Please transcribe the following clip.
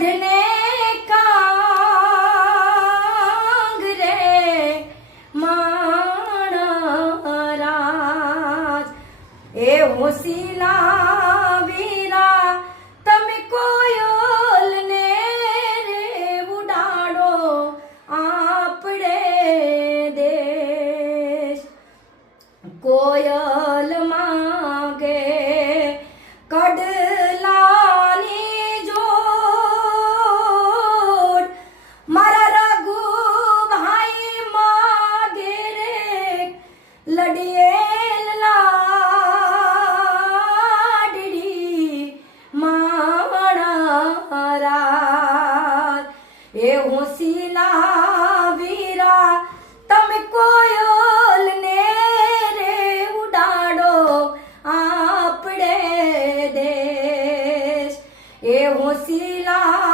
गढ़ने कांग रे माणराज ए होसीला वीरा તમે કોયલ ને રે ઉડાડો આપણે દેશ કોયલ માંગે કડલાની જોડ મારા રઘુ ભાઈ માગે રે લડિયેલ લાડડી માણરાજ એ હોસીલા વીરા તમે કોયલ ને રે ઉડાડો આપણે દેશ એ હોસીલા